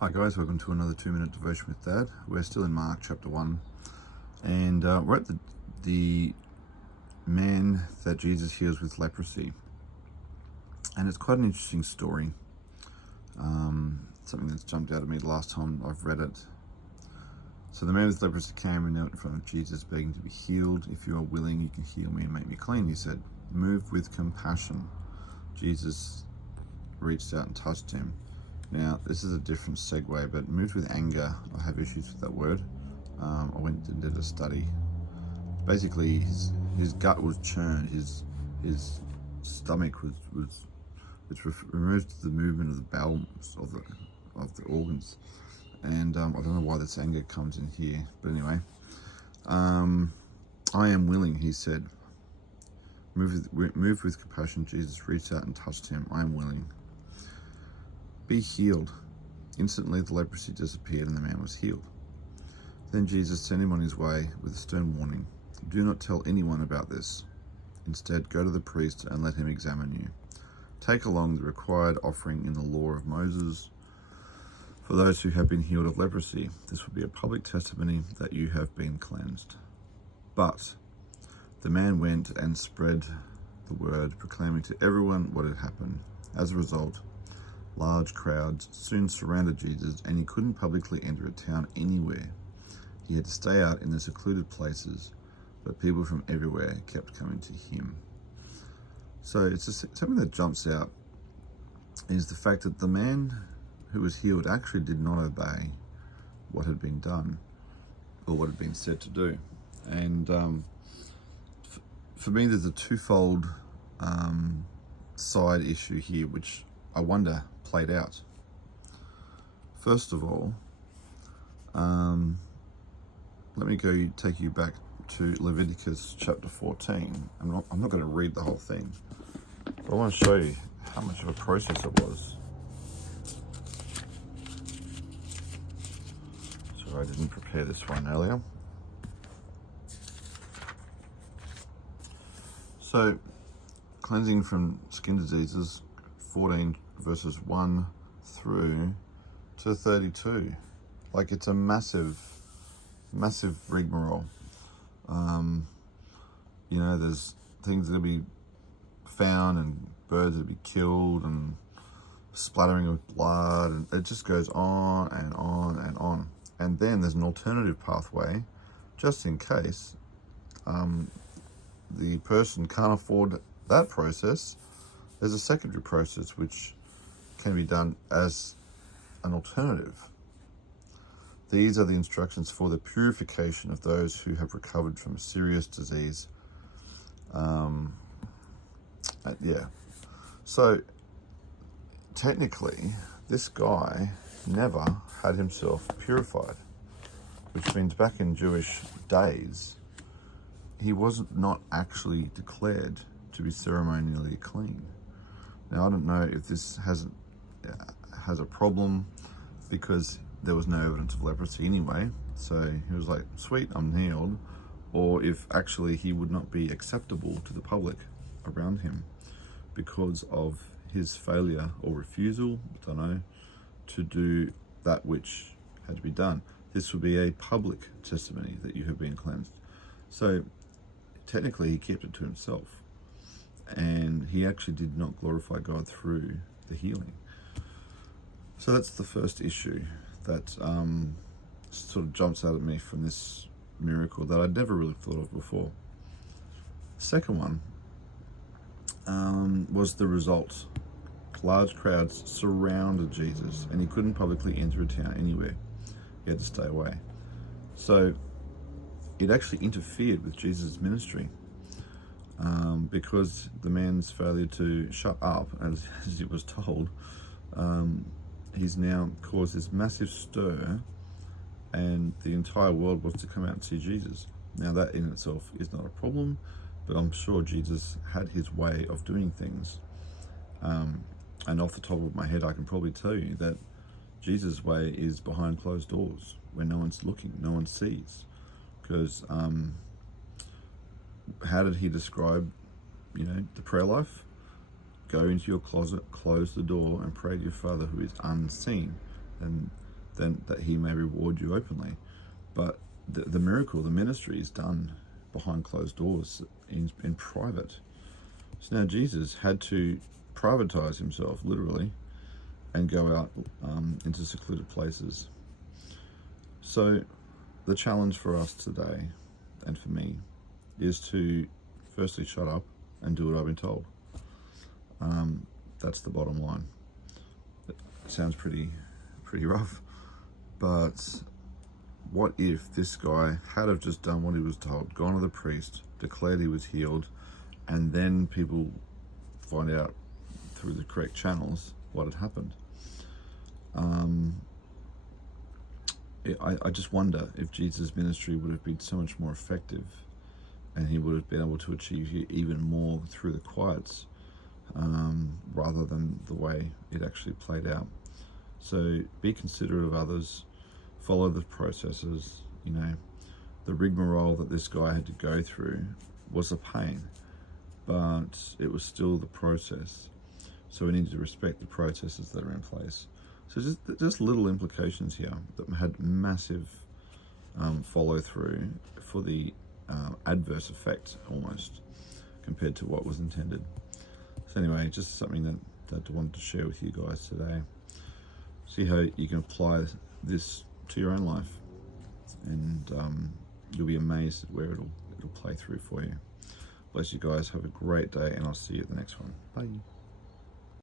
Hi guys, welcome to another 2-minute devotion with Dad. We're still in Mark chapter 1, and we're at the man that Jesus heals with leprosy. And it's quite an interesting story. Something that's jumped out at me the last time I've read it. So the man with leprosy came and knelt in front of Jesus, begging to be healed. "If you are willing, you can heal me and make me clean," he said. Moved with compassion, Jesus reached out and touched him. Now, this is a different segue, but moved with anger, I have issues with that word. I went and did a study. Basically, his gut was churned, his stomach was which removed the movement of the bowels of the organs. And I don't know why this anger comes in here, but anyway. "I am willing," he said. Moved with compassion, Jesus reached out and touched him. "I am willing. Be healed." Instantly the leprosy disappeared and the man was healed. Then Jesus sent him on his way with a stern warning. "Do not tell anyone about this. Instead, go to the priest and let him examine you. Take along the required offering in the law of Moses for those who have been healed of leprosy. This will be a public testimony that you have been cleansed." But the man went and spread the word, proclaiming to everyone what had happened. As a result, large crowds soon surrounded Jesus, and he couldn't publicly enter a town anywhere. He had to stay out in the secluded places, but people from everywhere kept coming to him. So it's just something that jumps out is the fact that the man who was healed actually did not obey what had been done or what had been said to do. And for me, there's a twofold side issue here, which I wonder played out. First of all, let me take you back to Leviticus chapter 14. I'm not going to read the whole thing, but I want to show you how much of a process it was. Sorry, I didn't prepare this one earlier. So, cleansing from skin diseases, 14 verses 1 through to 32. Like, it's a massive rigmarole. There's things that'll be found and birds that'll be killed and splattering of blood, and it just goes on and on and on. And then there's an alternative pathway, just in case the person can't afford that process. There's a secondary process which can be done as an alternative. These are the instructions for the purification of those who have recovered from a serious disease. So technically, this guy never had himself purified, which means back in Jewish days, he was not actually declared to be ceremonially clean. Now, I don't know if this has a problem, because there was no evidence of leprosy anyway, so he was like, sweet, I'm healed, or if actually he would not be acceptable to the public around him because of his failure or refusal, I don't know, to do that which had to be done. This would be a public testimony that you have been cleansed. So technically he kept it to himself, and he actually did not glorify God through the healing. So that's the first issue that sort of jumps out at me from this miracle that I'd never really thought of before. Second one was the result. Large crowds surrounded Jesus, and he couldn't publicly enter a town anywhere. He had to stay away. So it actually interfered with Jesus' ministry, because the man's failure to shut up, as he was told, he's now caused this massive stir, and the entire world wants to come out and see Jesus. Now, that in itself is not a problem, but I'm sure Jesus had his way of doing things. And off the top of my head, I can probably tell you that Jesus' way is behind closed doors, where no one's looking, no one sees. Because how did he describe, the prayer life? Go into your closet, close the door, and pray to your Father who is unseen. And then that he may reward you openly. But the miracle, the ministry is done behind closed doors in private. So now Jesus had to privatize himself, literally, and go out into secluded places. So the challenge for us today, and for me, is to firstly shut up and do what I've been told. That's the bottom line. It sounds pretty rough, but what if this guy had have just done what he was told, gone to the priest, declared he was healed, and then people find out through the correct channels what had happened? I just wonder if Jesus' ministry would have been so much more effective, and he would have been able to achieve even more through the quiets, rather than the way it actually played out. So be considerate of others, follow the processes. You know, the rigmarole that this guy had to go through was a pain, but it was still the process. So we need to respect the processes that are in place. So just little implications here that had massive follow through for the adverse effect, almost, compared to what was intended. So anyway, just something that I wanted to share with you guys today. See how you can apply this to your own life, and you'll be amazed at where it'll play through for you. Bless you guys. Have a great day, and I'll see you at the next one. Bye.